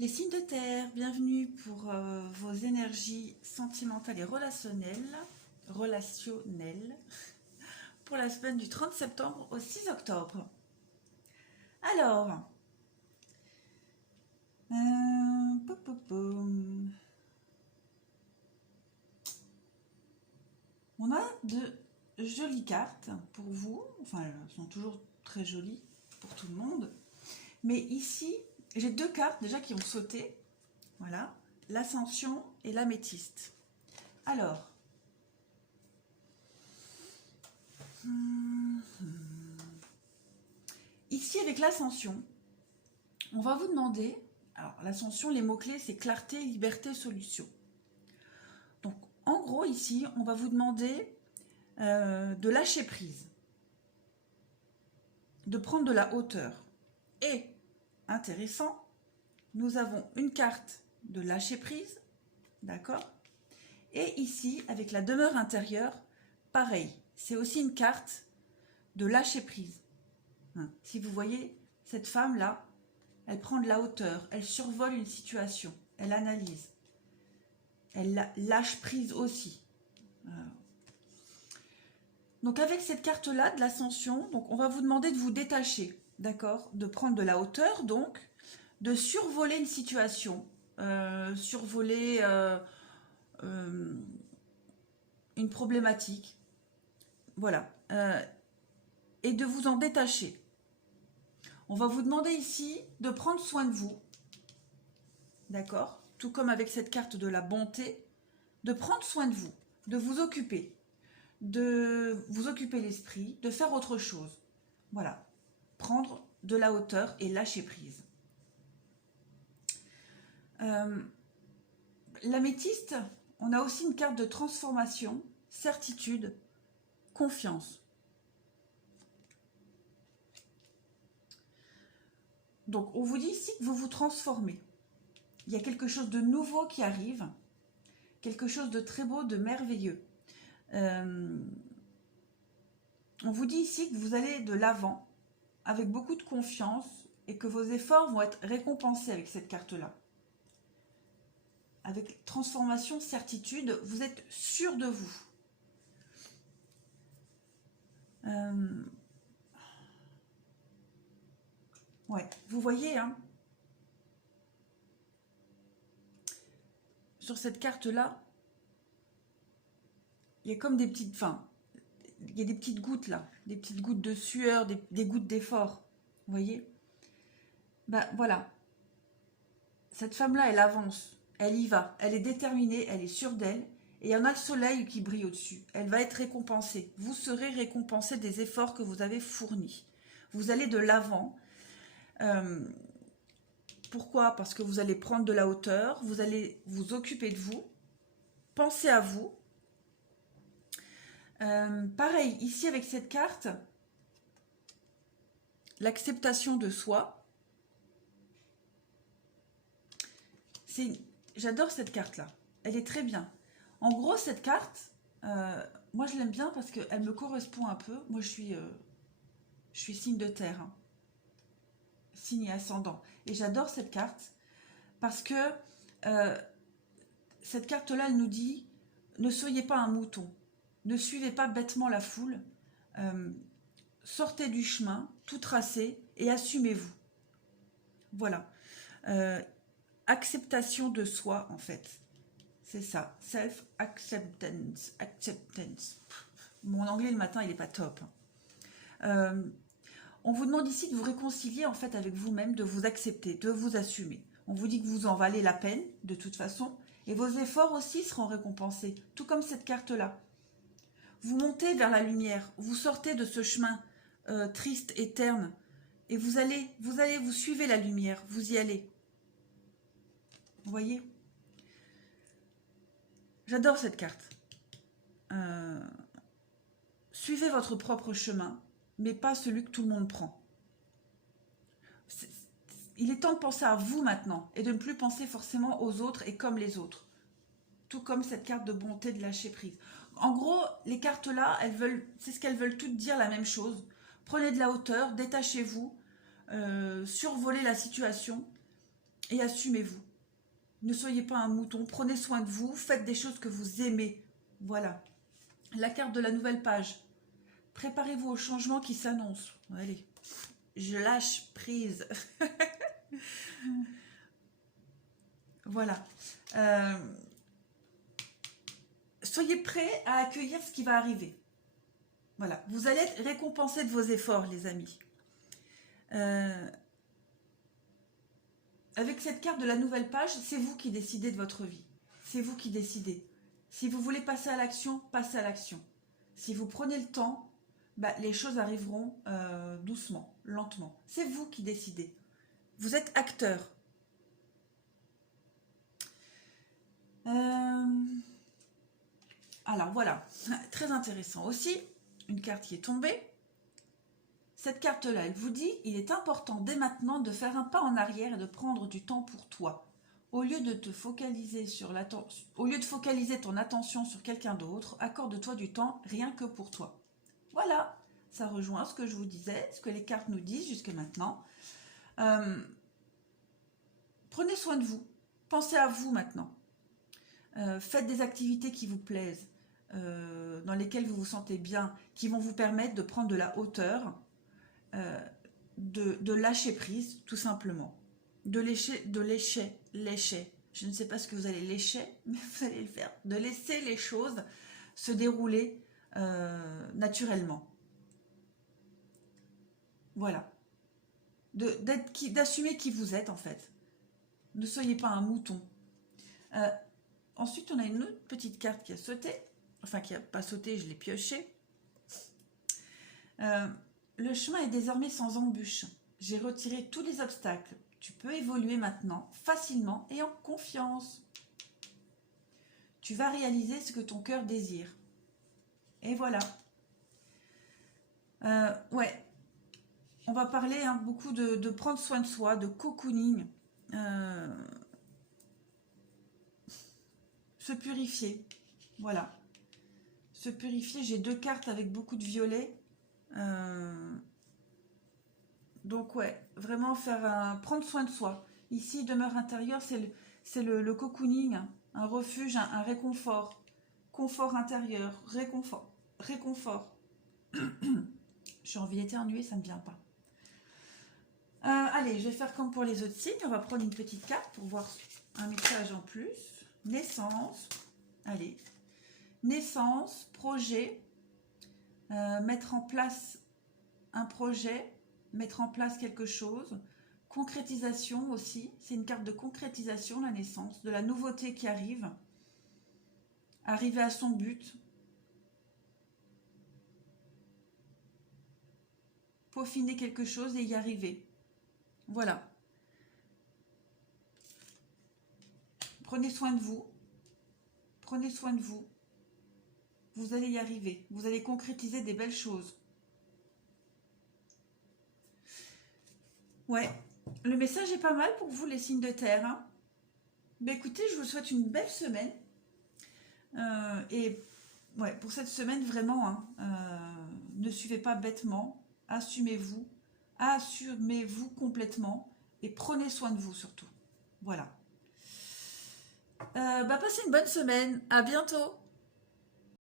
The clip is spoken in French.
Les signes de terre, bienvenue pour vos énergies sentimentales et relationnelles pour la semaine du 30 septembre au 6 octobre. Alors, pom, pom, pom. On a de jolies cartes pour vous, enfin elles sont toujours très jolies pour tout le monde, mais ici j'ai deux cartes déjà qui ont sauté, voilà, l'ascension et l'améthyste. Alors, ici avec l'ascension, on va vous demander, alors l'ascension, les mots-clés c'est clarté, liberté, solution. Donc en gros ici, on va vous demander de lâcher prise, de prendre de la hauteur. Et, intéressant, nous avons une carte de lâcher prise, d'accord? Et ici, avec la demeure intérieure, pareil, c'est aussi une carte de lâcher prise. Si vous voyez, cette femme-là, elle prend de la hauteur, elle survole une situation, elle analyse, elle lâche prise aussi. Donc avec cette carte-là de l'ascension, donc on va vous demander de vous détacher, d'accord? De prendre de la hauteur, donc, de survoler une situation, survoler une problématique, voilà, et de vous en détacher. On va vous demander ici de prendre soin de vous, d'accord? Tout comme avec cette carte de la bonté, de prendre soin de vous occuper, de vous occuper l'esprit, de faire autre chose. Voilà, prendre de la hauteur et lâcher prise. L'améthyste, on a aussi une carte de transformation, certitude, confiance. Donc, on vous dit ici que vous vous transformez. Il y a quelque chose de nouveau qui arrive, quelque chose de très beau, de merveilleux. On vous dit ici que vous allez de l'avant avec beaucoup de confiance et que vos efforts vont être récompensés avec cette carte-là. Avec transformation, certitude, vous êtes sûr de vous. Ouais, vous voyez, hein, sur cette carte-là, il y a comme des petites, il y a des petites gouttes là, des petites gouttes de sueur, des gouttes d'effort. Vous voyez? Ben voilà, cette femme-là, elle avance, elle y va, elle est déterminée, elle est sûre d'elle, et il y en a le soleil qui brille au-dessus. Elle va être récompensée. Vous serez récompensé des efforts que vous avez fournis. Vous allez de l'avant. Pourquoi? Parce que vous allez prendre de la hauteur, vous allez vous occuper de vous, penser à vous. Pareil, ici avec cette carte, l'acceptation de soi. J'adore cette carte-là. Elle est très bien. En gros, cette carte, moi je l'aime bien parce qu'elle me correspond un peu. Moi je suis signe de terre, hein. Signe et ascendant. Et j'adore cette carte parce que cette carte-là, elle nous dit, ne soyez pas un mouton. Ne suivez pas bêtement la foule. Sortez du chemin, tout tracé, et assumez-vous. Voilà. Acceptation de soi, en fait. C'est ça. Self-acceptance. Acceptance. Mon anglais, le matin, il n'est pas top. On vous demande ici de vous réconcilier, en fait, avec vous-même, de vous accepter, de vous assumer. On vous dit que vous en valez la peine, de toute façon, et vos efforts aussi seront récompensés, tout comme cette carte-là. Vous montez vers la lumière, vous sortez de ce chemin triste et terne, et vous suivez la lumière, vous y allez. Vous voyez? J'adore cette carte. Suivez votre propre chemin, mais pas celui que tout le monde prend. Il est temps de penser à vous maintenant, et de ne plus penser forcément aux autres et comme les autres. Tout comme cette carte de bonté, de lâcher prise. En gros, les cartes là, c'est ce qu'elles veulent toutes dire la même chose. Prenez de la hauteur, détachez-vous, survolez la situation et assumez-vous. Ne soyez pas un mouton, prenez soin de vous, faites des choses que vous aimez. Voilà. La carte de la nouvelle page. Préparez-vous au changement qui s'annonce. Allez, je lâche prise. Voilà. Soyez prêts à accueillir ce qui va arriver. Voilà. Vous allez être récompensés de vos efforts, les amis. Avec cette carte de la nouvelle page, c'est vous qui décidez de votre vie. C'est vous qui décidez. Si vous voulez passer à l'action, passez à l'action. Si vous prenez le temps, les choses arriveront doucement, lentement. C'est vous qui décidez. Vous êtes acteur. Alors voilà, très intéressant aussi, une carte qui est tombée. Cette carte-là, elle vous dit, il est important dès maintenant de faire un pas en arrière et de prendre du temps pour toi. Au lieu de focaliser ton attention sur quelqu'un d'autre, accorde-toi du temps rien que pour toi. Voilà, ça rejoint ce que je vous disais, ce que les cartes nous disent jusque maintenant. Prenez soin de vous, pensez à vous maintenant. Faites des activités qui vous plaisent, dans lesquelles vous vous sentez bien, qui vont vous permettre de prendre de la hauteur, de lâcher prise, tout simplement. De lécher. Je ne sais pas ce que vous allez lécher, mais vous allez le faire. De laisser les choses se dérouler naturellement. Voilà. D'assumer qui vous êtes, en fait. Ne soyez pas un mouton. Ensuite, on a une autre petite carte qui a sauté. Enfin, qui n'a pas sauté, je l'ai piochée. Le chemin est désormais sans embûche. J'ai retiré tous les obstacles. Tu peux évoluer maintenant, facilement et en confiance. Tu vas réaliser ce que ton cœur désire. Et voilà. Ouais. On va parler beaucoup de prendre soin de soi, de cocooning. Se purifier. Voilà. Se purifier. J'ai 2 cartes avec beaucoup de violet. Donc ouais, vraiment prendre soin de soi. Ici, demeure intérieure, c'est le cocooning, un refuge, un réconfort. Confort intérieur, réconfort. J'ai envie d'éternuer, ça ne vient pas. Allez, je vais faire comme pour les autres signes. On va prendre une petite carte pour voir un message en plus. Naissance. Allez. Naissance, projet. Mettre en place un projet. Mettre en place quelque chose. Concrétisation aussi. C'est une carte de concrétisation, la naissance. De la nouveauté qui arrive. Arriver à son but. Peaufiner quelque chose et y arriver. Voilà. Prenez soin de vous. Prenez soin de vous. Vous allez y arriver. Vous allez concrétiser des belles choses. Ouais. Le message est pas mal pour vous, les signes de terre. Hein. Mais écoutez, je vous souhaite une belle semaine. Et ouais, pour cette semaine, vraiment, ne suivez pas bêtement. Assumez-vous. Assumez-vous complètement. Et prenez soin de vous surtout. Voilà. Passez une bonne semaine. À bientôt.